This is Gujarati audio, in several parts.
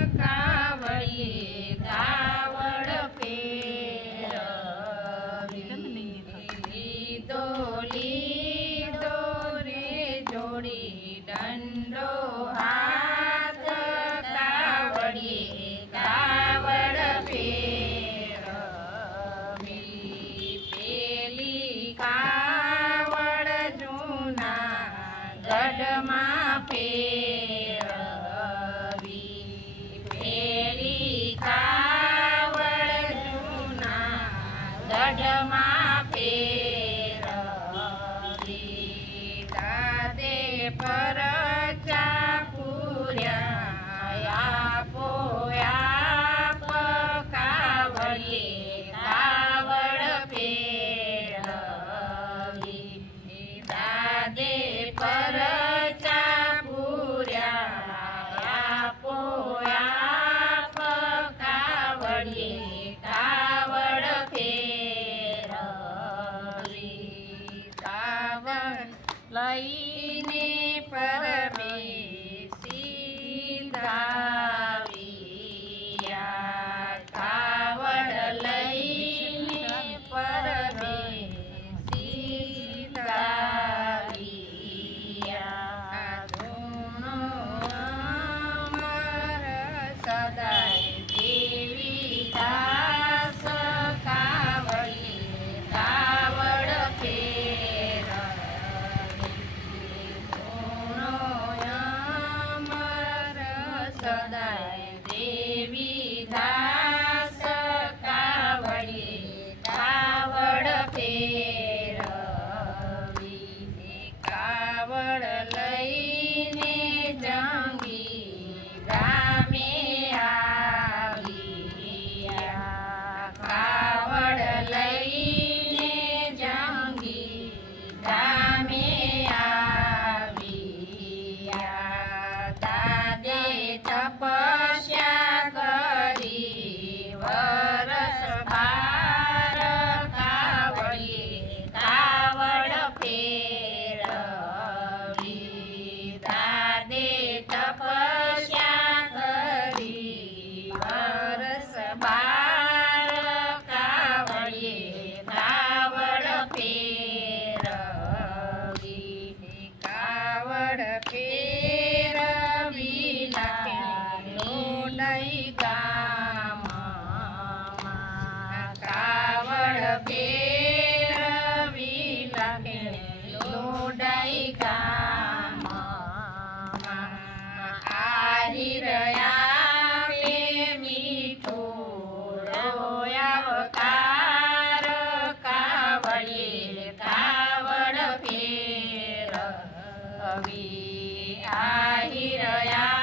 пока. లైని ప్ర દેવી દાસ કાવડી કાવડ ફેરવી કાવડ લઈને જંગી ગામે આવી કાવડ લઈ કામ આહી રહ્યા મે મીઠો રોયાવકાર કાવડે કાવડ ફેર આવી આહી રહ્યા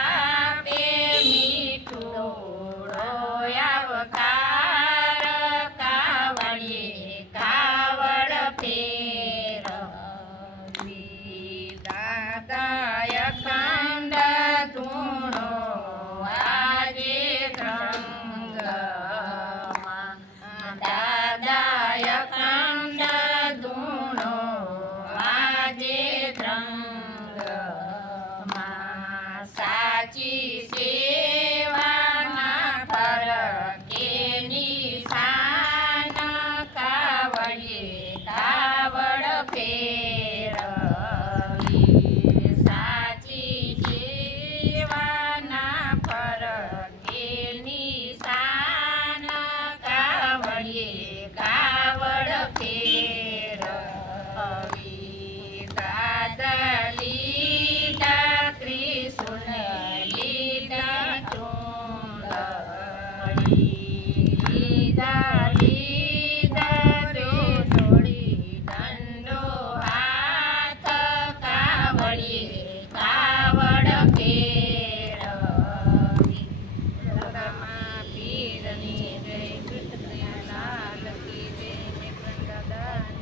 Amen.